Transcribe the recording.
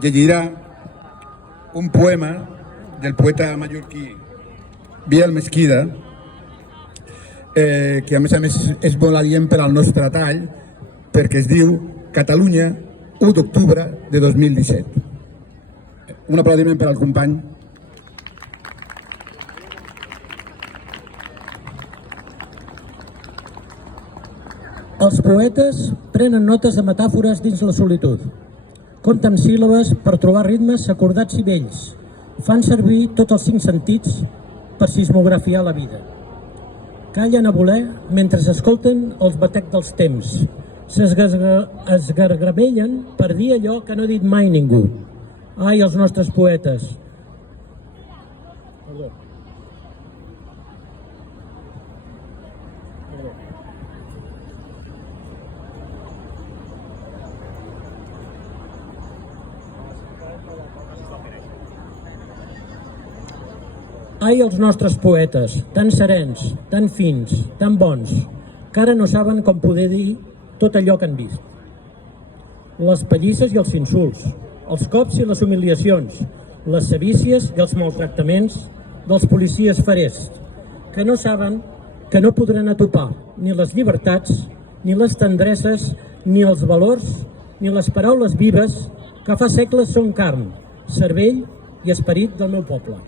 llegirà un poema del poeta mallorquí Biel Mesquida, que a més és molt adient per al nostre tall, perquè es diu Catalunya, 1 d'octubre de 2017. Un aplaudiment per al company. Els poetes prenen notes de metàfores dins la solitud. Compten síl·labes per trobar ritmes acordats i vells. Fan servir tots els 5 sentits per sismografiar la vida. Callen a voler mentre escolten els batecs dels temps. S'esgargamellen per dir allò que no ha dit mai ningú. Ai, els nostres poetes. Ai, els nostres poetes, tan serens, tan fins, tan bons, que ara no saben com poder dir tot allò que han vist. Les pallisses i els insults, els cops i les humiliacions, les sevícies i els maltractaments dels policies ferers, que no saben que no podran atopar ni les llibertats, ni les tendresses, ni els valors, ni les paraules vives que fa segles són carn, cervell i esperit del meu poble.